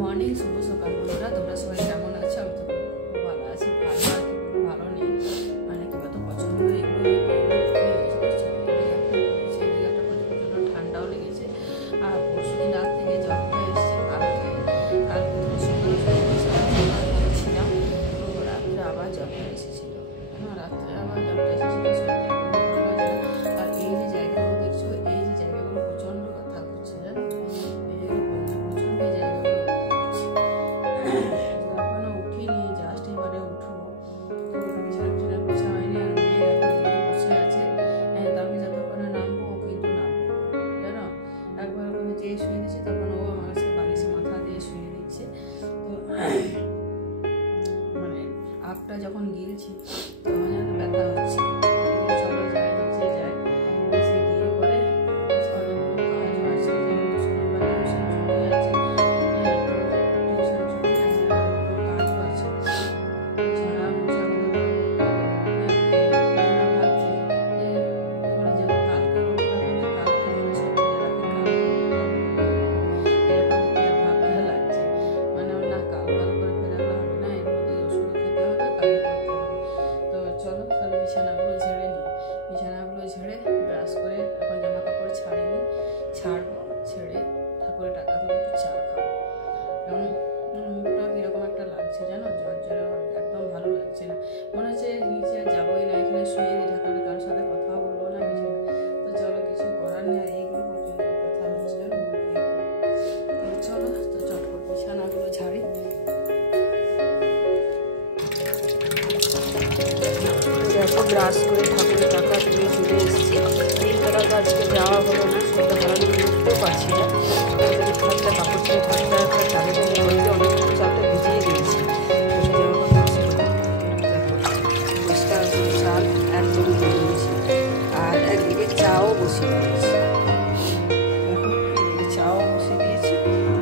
Morning, শুভ সকাল বন্ধুরা। তোমরা সবাই কেমন আছো? আমি তো খুব ভালো আছি। ভালো আর কি ভালো নেই, মানে কি বলতো, প্রচন্ড প্রচন্ড ঠান্ডাও লেগেছে। আর পরশুদিন রাত থেকে জ্বরটা এসেছে। কালকে তো সকালে ছিলাম, তো রাত্রে আবার জ্বরটা এসেছিল। রাত্রে আবার জ্বরটা এসেছিল। আর এই যে জায়গাগুলো দেখছো, এই যে জায়গাগুলো প্রচন্ড কথা করছে, জানো, প্রচন্ড জায়গাগুলো এখনো উঠিনি, জাস্ট এবারে উঠবো। তো বিছানা গোছা হয়নি, আর মেয়ে এখন বসে আছে। আমি যতক্ষণে নামবো ও কিন্তু নামবে, জানো। একবার ওখানে যেয়ে শুয়ে দিচ্ছে, তখন ও আমার কাছে বালিশে মাথা দিয়ে শুয়ে দিচ্ছে। তো মানে আপটা যখন গিলছি তখন যেন ব্যথা হচ্ছে। চলো যায়, নিচে যায়, নিচে গিয়ে পরে অনেকগুলো কাজও আছে, যেমন শনিবার টিউশন ছুটি আছে, টিউশন ছুটি আছে, কাজও আছে, ঝাড়া মোছা ভাবছি যে তোমরা যেমন কালকে কালকে সব এরকম ভাবতে লাগছে। মানে না কাল ভালো করে ফেরানো হবে না, এর মধ্যে ওষুধ খেতে হবে, কালকে করতে হবে। তো চলো তাহলে বিছানাগুলো ঝেড়ে নিই। বিছানাগুলো ঝেড়ে ব্রাশ করে এখন জামা কাপড় ছাড়িনি, ছাড়বো, ছেড়ে ঠাকুরের টাকা ধরে একটু চা খাবো। এবং মুখটা কীরকম একটা লাগছে, জানো, জ্বর জ্বরে একদম ভালো লাগছে না। মনে হচ্ছে নিচে আর যাবোই না, এখানে শুয়ে দিই, ঠাকুরের কারোর সাথে কথা বলবো না, কিছু না। তো চলো, কিছু করার নেই, আর এইগুলো পর্যন্ত ব্যথা হচ্ছে, জানো। তো চলো, তো চটপট বিছানাগুলো ঝাড়ি। দেখো ব্রাশ করে ঠাকুরের টাকা তুলে চলে এসেছি। তিনতলা তো আজকে যাওয়া হলো না, সেটা ভালো বুঝতেও পারছি না। ঘরটা কাপড় ছিল, ঘরটা একটা চালের মধ্যে রয়েছে, অনেকক্ষণ চালটা ভিজিয়ে দিয়েছি। জামা কাপড় ছিল, দশটা চাল একদম দিয়ে দিয়েছি। আর একদিকে চাও বসিয়ে দিয়েছি, দেখো এদিকে চাও বসিয়ে দিয়েছি।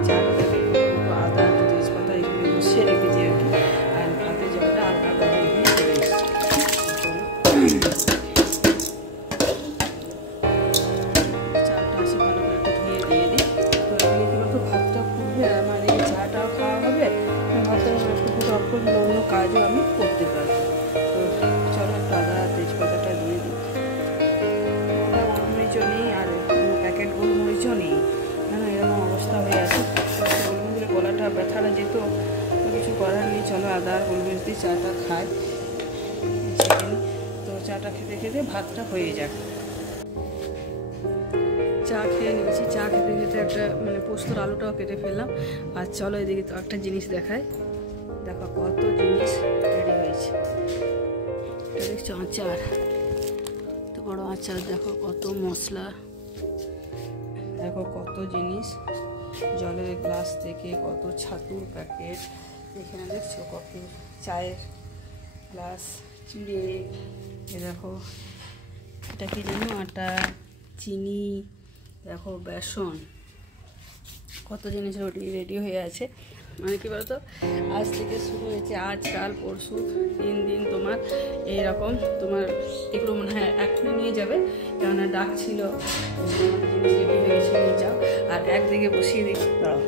চাটা দেখে একটু আদা, একটু তেজপাতা এগুলো বসিয়ে রেখেছি আর কি। আর ভাতের জলটা আলগা গরম হয়ে চলে এসেছি। চালটা আসে ভালো করে একটু ধুয়ে দিয়ে দিই। তো এদিকে কি বলতো, ভাতটা ফুটবে, আমার এই চাটাও খাওয়া হবে, ভাতটা একটু ফুটে অফ করলে অন্য কাজও আমি করতে পারবো। তো চলো একটু আদা তেজপাতাটা দিয়ে দিই। গোলমরিচও নেই, আর প্যাকেট গোলমরিচও নেই, না এরকম অবস্থা হয়ে আছে। গোলমরিচের গলাটা ব্যথাটা যেত, কিছু করার নেই। চলো আদা আর গোলমরিচ দিয়ে চাটা খাই। তো চাটা খেতে খেতে ভাতটা হয়ে যাক। চা খেয়ে নিয়েছি, চা খেতে খেতে একটা মানে পোস্তর আলুটাও কেটে ফেললাম। আর চলো এদিকে তো একটা জিনিস দেখায়, দেখো কত জিনিস রেডি হয়েছে। এটা দেখছো আচার, তো বড় আচার, দেখো কত মশলা, দেখো কত জিনিস, জলের গ্লাস থেকে কত ছাতুর প্যাকেট, এখানে দেখছো কত চায়ের গ্লাস, চিড়ে, এ দেখো এটা কি জানো, আটা, চিনি, দেখো বেসন, কত জিনিস রেডি হয়ে আছে। মানে কী বলতো, আজ থেকে শুরু হয়েছে, আজ কাল পরশু 3 দিন তোমার এইরকম। তোমার এগুলো মনে হয় এখনই নিয়ে যাবে, কেননা ডাক ছিল, জিনিস রেডি হয়ে গেছে, নিয়ে যাও। আর একদিকে বসিয়ে দিই, দাঁড়াও,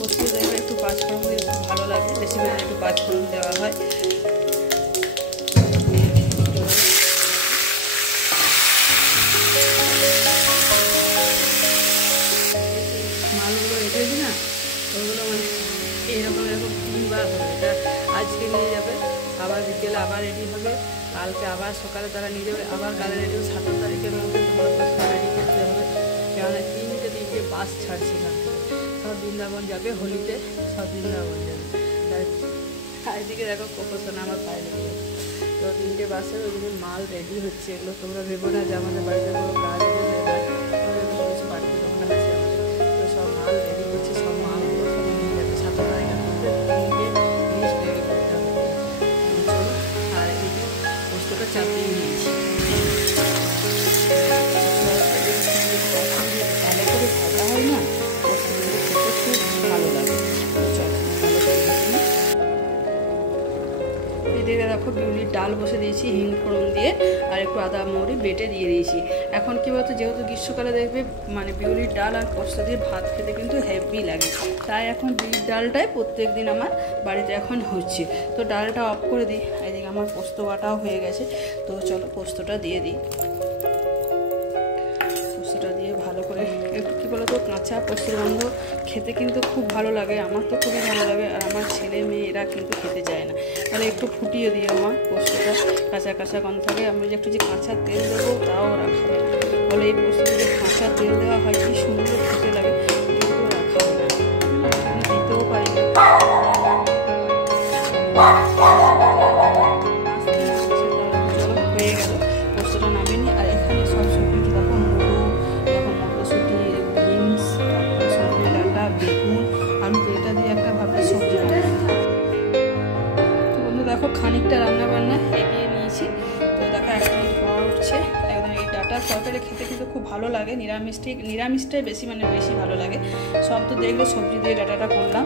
বসিয়ে দেবে একটু পাঁচফোড়ন দিলে খুব ভালো লাগে, বেশি করে একটু পাঁচফোড়ন দেওয়া হয়। মালগুলো রেখেছি না, ওগুলো মানে এরকম 3বার হবে। এটা আজকে নিয়ে যাবে, আবার বিকেলে আবার রেডি হবে, কালকে আবার সকালে তারা নিয়ে যাবে, আবার কালে রেডি হবে। 17 তারিখের মধ্যে তোমার রেডি করতে হবে, কেননা 3টে বাস ছাড়ছিলাম। সব বৃন্দাবন যাবে, হোলিতে সব বৃন্দাবন যাবে। আর এদিকে দেখো কোপোষণ আমার পায়ে লেগে যাবে। তো 3টে বাসের ওইগুলো মাল রেডি হচ্ছে। এগুলো তোমরা ভেবো না যে আমাদের বাড়িতে কোনো কাজ আছে, বাড়িতে দোকান আছে আমাদের। তো সব মাল রেডি হচ্ছে, সব মালগুলো সব নিয়ে যাবে 17 তারিখের মধ্যে। 3টে জিনিস রেডি করতে হবে। চলো, আর এদিকে পোস্তটা চাপিয়ে নিয়েছি, ভালো করে ভাজা হয় না, পোস্তগুলো খেতে খুব ভালো লাগে। এদিকে দেখো বিউলির ডাল বসে দিয়েছি হিং ফোড়ন দিয়ে, আর একটু আদা মৌরি বেটে দিয়ে দিয়েছি। এখন কী বলতো, যেহেতু গ্রীষ্মকালে দেখবে মানে বিউলির ডাল আর পোস্ত দিয়ে ভাত খেতে কিন্তু হেভি লাগে, তাই এখন বিউলির ডালটাই প্রত্যেক দিন আমার বাড়িতে এখন হচ্ছে। তো ডালটা অফ করে দিই, এদিকে আমার পোস্ত বাটাও হয়ে গেছে। তো চলো পোস্তটা দিয়ে দিই। পোস্তটা দিয়ে ভালো করে একটু কী বলো তো, কাঁচা পোস্তের গন্ধ খেতে কিন্তু খুব ভালো লাগে, আমার তো খুবই ভালো লাগে, আর আমার ছেলে মেয়ে এরা কিন্তু খেতে চায় না। তাহলে একটু ফুটিয়ে দিই আমার পোস্তটা, কাঁচা কাঁচা গন্ধ থাকে। আমি যে একটু যে কাঁচা তেল দেবো তাও ওরা খাবে না, বলে এই পোস্তে যদি কাঁচা তেল দেওয়া হয় কি সুন্দর খেতে লাগে, কিন্তু ওরা খাবে না, আমি দিতেও পারি না। হয়ে গেল, পোস্তটা নামিয়ে নিই। আর এখানে সব সবজি দেখো, মুড়ো, এখন মটরশুঁটি, বিনস, তারপরে সজনে ডাঁটা, বেগুন, আমি তো এটা দিয়ে একটা ভাবছি সবজি রান্না। তো বন্ধু দেখো খানিকটা রান্না বান্না এগিয়ে নিয়েছি। তো দেখো 1 মিনিট হওয়া উঠছে। একদম এই ডাঁটার তরকারি খেতে কিন্তু খুব ভালো লাগে, নিরামিষটাই বেশি মানে বেশি ভালো লাগে। সব তো দেখলে সবজি দিয়ে ডাঁটাটা করলাম,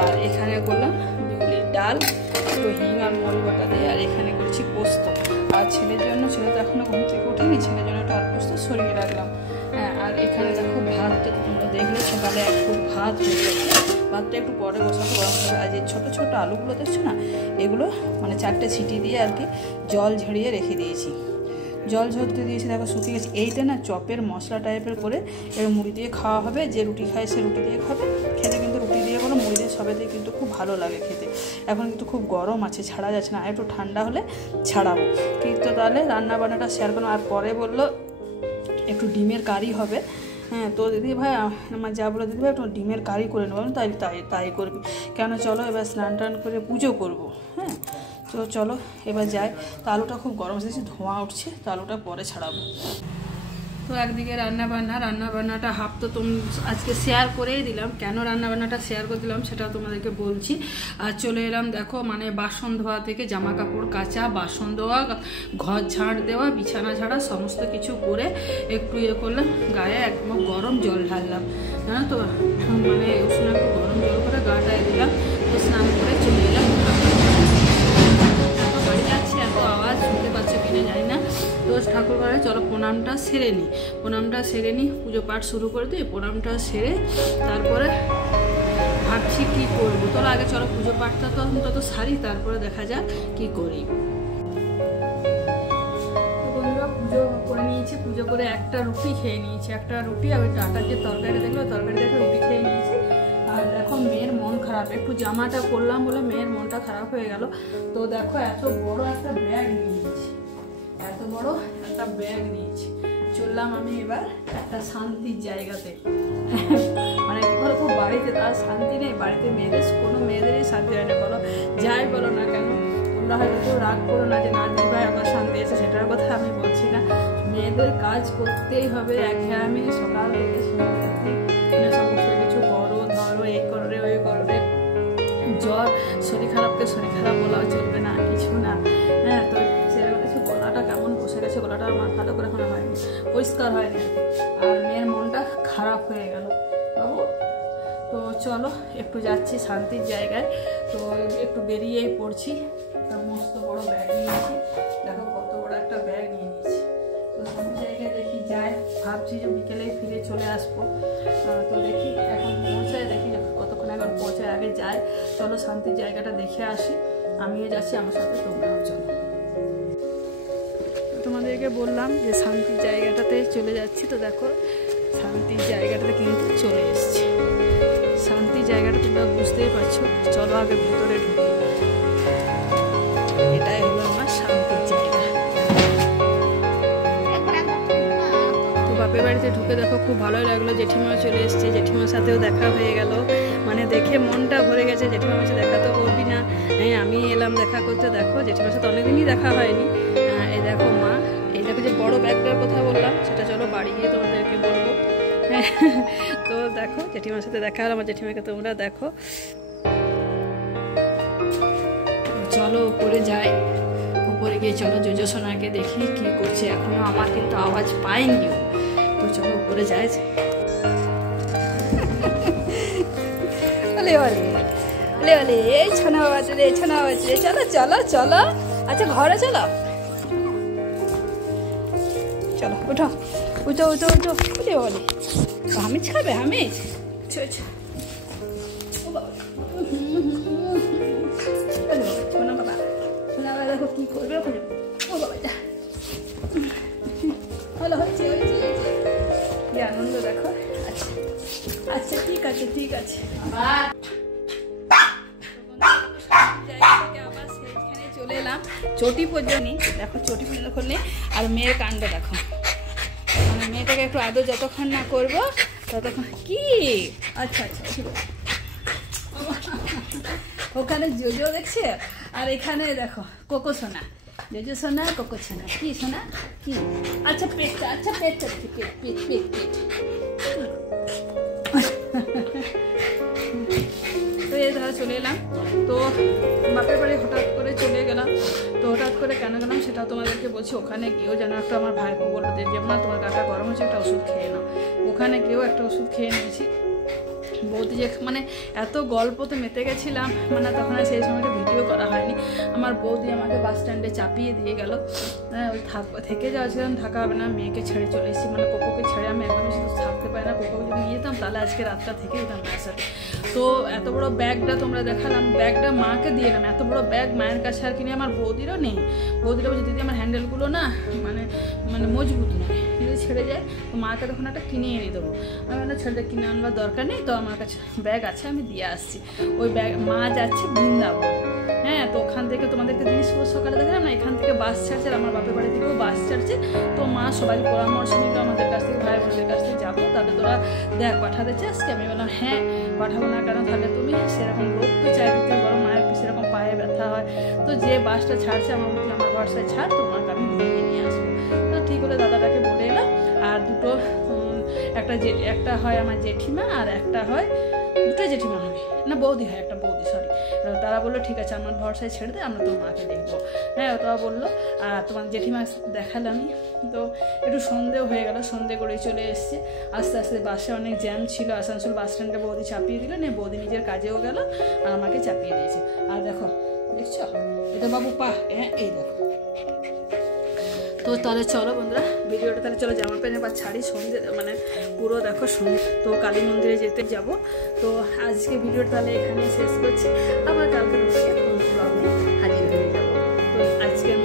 আর এখানে করলাম বিউলির ডাল, একটু হিং আর মরি বাটা দিয়ে, আর এখানে করছি পোস্ত। আর ছেলের জন্য, ছেলে তো এখনও ঘুম থেকে ওঠেনি, ছেলের জন্য একটু পোস্ত সরিয়ে রাখলাম। হ্যাঁ, আর এখানে দেখো ভাতটা তোমরা দেখলে সকালে একটু ভাত হয়ে গেছে, ভাতটা একটু পরে বসাতে গরম হবে। আর যে ছোটো ছোটো আলুগুলো দেখছো না, এগুলো মানে 4টে সিটি দিয়ে আর কি জল ঝরিয়ে রেখে দিয়েছি। জল ঝরতে দিয়েছি, দেখো শুকিয়ে গেছে। এইটা না চপের মশলা টাইপের করে এবার মুড়ি দিয়ে খাওয়া হবে, যে রুটি খায় সে রুটি দিয়ে খাবে। খেতে কিন্তু রুটি দিয়ে বলো মুড়ি দিয়ে সবে দিয়ে কিন্তু খুব ভালো লাগে খেতে। এখন কিন্তু খুব গরম আছে, ছাড়া যাচ্ছে না, একটু ঠান্ডা হলে ছাড়াবো। কিন্তু তাহলে রান্না বান্নাটা শেয়ার করো। আর পরে বললো একটু ডিমের কারি হবে। হ্যাঁ, তো দিদি ভাই আমার যা বলে, দিদি ভাই একটু ডিমের কারি করে নেবো, তাই করবি কেন, চলো এবার স্নান টান করে পুজো করবো। হ্যাঁ, তো চলো এবার যাই। তো আলুটা খুব গরম এসেছে, ধোঁয়া উঠছে, তো আলুটা পরে ছাড়াবো। তো একদিকে রান্নাবান্নাটা হাফ তো আজকে শেয়ার করেই দিলাম। কেন রান্নাবান্নাটা শেয়ার করে দিলাম সেটাও তোমাদেরকে বলছি। আর চলে এলাম দেখো মানে বাসন ধোয়া থেকে জামা কাপড় কাচা, বাসন ধোয়া, ঘর ঝাড় দেওয়া, বিছানা ঝাড়া সমস্ত কিছু করে একটু করলাম, গায়ে একদম গরম জল ঢাললাম, জানো তো, মানে উষ্ণ একটু গরম জল করে গাটায় দিলাম। তো স্নান করে চলে এলাম। বাড়ি যাচ্ছি, এত আওয়াজ শুনতে পাচ্ছ কিনা জানি না। তো ঠাকুর ঘরে চলো প্রণামটা সেরে নিই, পুজো পাঠ শুরু করে দিই। প্রণামটা সেরে তারপরে ভাবছি কী করবো। তো আগে চলো পুজো পাঠটা তো অন্তত সারি, তারপরে দেখা যাক কী করি। তো বন্ধুরা পুজো করে নিয়েছি, পুজো করে একটা রুটি খেয়ে নিয়েছি, একটা রুটি আর ওই ডাঁটার যে তরকারি দেখলো, তরকারি দেখে রুটি খেয়ে নিয়েছি। আর দেখো মেয়ের মন খারাপ, একটু জামাটা পরলাম বলে মেয়ের মনটা খারাপ হয়ে গেল। তো দেখো এত বড় একটা ব্যাগ নিয়েছি, চললাম আমি এবার একটা শান্তির জায়গাতে। মানে কি বলতো, বাড়িতে তার শান্তি নেই, বাড়িতে কোনো মেয়েদেরই শান্তি হয় না, বলো যাই বলো না কেন। তোমরা হয়তো কেউ রাগ করো না যে না দিদি ভাই আমার শান্তি আছে, সেটার কথা আমি বলছি না। মেয়েদের কাজ করতেই হবে, একঘেয়েমি সকাল থেকে মানে সমস্ত কিছু করো ধরো, এই করো রে ওই করো রে, জ্বর শরীর খারাপকে শরীর খারাপ বলাও চলবে না, কিছু না। হ্যাঁ, তো সেরকম কিছু গলাটা কেমন বসে গেছে, গলাটা আমার ভালো করে এখনো হয়নি, পরিষ্কার হয়নি, আর মেয়ের মনটা খারাপ হয়ে গেল বাবু। তো চলো একটু যাচ্ছি শান্তির জায়গায়। তো একটু বেরিয়েই পড়ছি। একটা মস্ত বড় ব্যাগ নিয়েছি, দেখো কত বড় একটা ব্যাগ নিয়ে নিয়েছি। তো শান্তির জায়গায় দেখি যাই, ভাবছি যে বিকেলেই ফিরে চলে আসবো। তো দেখি এখন পৌঁছায়, দেখি কতক্ষণ এখন পৌঁছায়, আগে যাই। চলো শান্তির জায়গাটা দেখে আসি, আমিও যাচ্ছি, আমার সাথে তোমরাও চলো। তোমাদেরকে বললাম যে শান্তির জায়গাটাতে চলে যাচ্ছি। তো দেখো শান্তির জায়গাটাতে কিন্তু চলে এসেছি। শান্তির জায়গাটা তোমরা বুঝতেই পারছো। চলো আগে ভেতরে ঢুকি, এটাই হলো আমার শান্তির জায়গা। তো বাপের বাড়িতে ঢুকে দেখো খুব ভালোই লাগলো, জেঠিমা চলে এসছে, জেঠিমার সাথেও দেখা হয়ে গেল, মানে দেখে মনটা ভরে গেছে। জেঠিমার সাথে দেখা তো করবি না, হ্যাঁ আমি এলাম দেখা করতে। দেখো জেঠিমার সাথে অনেকদিনই দেখা হয়নি। এই দেখো মা, এই দেখো যে বড় ব্যাগটার কথা বললাম, সেটা চলো বাড়ি গিয়ে তোমাদেরকে বলবো। তো দেখো জেঠিমার সাথে দেখা হলো, আমার জেঠিমাকে তোমরা দেখো। চলো উপরে যাই, উপরে গিয়ে চলো যোজসোনাকে দেখি কি করছে, এখনো আমার কিন্তু আওয়াজ পাইনি। তো চলো উপরে যাই। এই ছোনা বাজে রে, চলো চলো চলো। আচ্ছা ঘরে চলো, উঠো উঠো উঠো উঠে বলে হামিজ খাবে হামিজ শোনা বাবা দেখো কি করবে ওখানে ও বাবা ভালো হচ্ছে কি আনন্দ দেখো আচ্ছা আচ্ছা ঠিক আছে ঠিক আছে আবার সেইখানে চলে এলাম চটি পর্যন্ত দেখো চটি পর্যন্ত করলে আর মেয়ের কাণ্ড দেখো মানে মেয়েটাকে একটু আদর যতক্ষণ না করবো ততক্ষণ কি আচ্ছা আচ্ছা ঠিক আছে ওখানে জোজো দেখছে আর এখানে দেখো কোকো সোনা জোজো সোনা কোকো সোনা কি সোনা কি আচ্ছা পেটটা পেট পেট পেট পেট তো এই ধারা চলে এলাম তো বাপের বাড়ি হঠাৎ করে চলে গেলাম তো হঠাৎ করে কেন গেলাম সেটাও তোমাদেরকে বলছি ওখানে গিয়েও যেন একটা আমার ভাইপো বললো যে মা তোমার গাটা গরম হচ্ছে একটা ওষুধ খেয়ে নাও ওখানে গিয়েও একটা ওষুধ খেয়ে নিয়েছি বৌদি যে মানে এত গল্পতে মেতে গেছিলাম মানে তখন আর সেই সময়টা ভিডিও করা হয়নি আমার বৌদি আমাকে বাস স্ট্যান্ডে চাপিয়ে দিয়ে গেল ওই থেকে যাওয়াছিলাম থাকা হবে না মেয়েকে ছেড়ে চলে এসেছি মানে কোকোকে ছেড়ে আমি একদমই শুধু থাকতে পারি না কোকোকে যদি নিয়ে যেতাম তাহলে আজকে রাতটা থেকে যেতাম মায়ের সাথে তো এত বড় ব্যাগটা তোমরা দেখালাম ব্যাগটা মাকে দিয়ে এলাম এত বড় ব্যাগ মায়ের কাছে আর কিনে আমার বৌদিরও নেই বৌদিরা বলছে দিদি আমার হ্যান্ডেলগুলো না মানে মানে মজবুত নয় যদি ছেড়ে যায় তো মাকে তখন একটা কিনে এনে দেবো আমি একটা ছেলেটা কিনে আনবার দরকার নেই তো আমার কাছে ব্যাগ আছে আমি দিয়ে আসছি ওই ব্যাগ মা যাচ্ছে বৃন্দাবন হ্যাঁ তো ওখান থেকে তোমাদেরকে জিনিস সকালে দেখালাম না এখান থেকে বাস ছাড়ছে আর আমার বাপের বাড়ি থেকেও বাস ছাড়ছে তো মা সবাই পরামর্শ নিল আমাদের কাছ থেকে ভাই বোনদের কাছ থেকে যাবো তাহলে তোরা দেখ পাঠাতে চাস কি আমি বললাম হ্যাঁ পাঠাবো না কেন তাহলে তুমি সেরকম লোক তো চাই দিতে বড় মায়ের সেরকম পায়ে ব্যথা হয় তো যে বাসটা ছাড়ছে আমার মধ্যে আমার ভরসায় ছাড় তোমাকে আমি নিয়ে আসবো তো ঠিক হলে দাদাটাকে বলে এলাম আর দুটো একটা হয় আমার জেঠিমা আর একটা হয় দুটো জেঠিমা হবে না বৌদি হয় একটা বৌদি সরি তারা বললো ঠিক আছে আমার ভরসায় ছেড়ে দে আমরা তোর মাকে দেখবো হ্যাঁ তারা বললো আর তোমার জেঠিমা দেখালামই তো একটু সন্দেহ হয়ে গেল সন্দেহ করে চলে এসছে আস্তে আস্তে বাসে অনেক জ্যাম ছিল আসানসোল বাস স্ট্যান্ডে বৌদি চাপিয়ে দিল না বৌদি নিজের কাজেও গেল আর আমাকে চাপিয়ে দিয়েছে আর দেখো দেখছো এটা বাবু পা হ্যাঁ এই দেখো তো তাহলে চলো বন্ধুরা ভিডিওটা তাহলে চলো জামা প্যান্ট বা ছাড়ি সন্ধে মানে পুরো দেখো সন্ধে তো কালী মন্দিরে যেতে যাব তো আজকে ভিডিওটা তাহলে এখানে শেষ করছি আবার কালকে ব্লগে হাজির হয়ে যাবো তো আজকের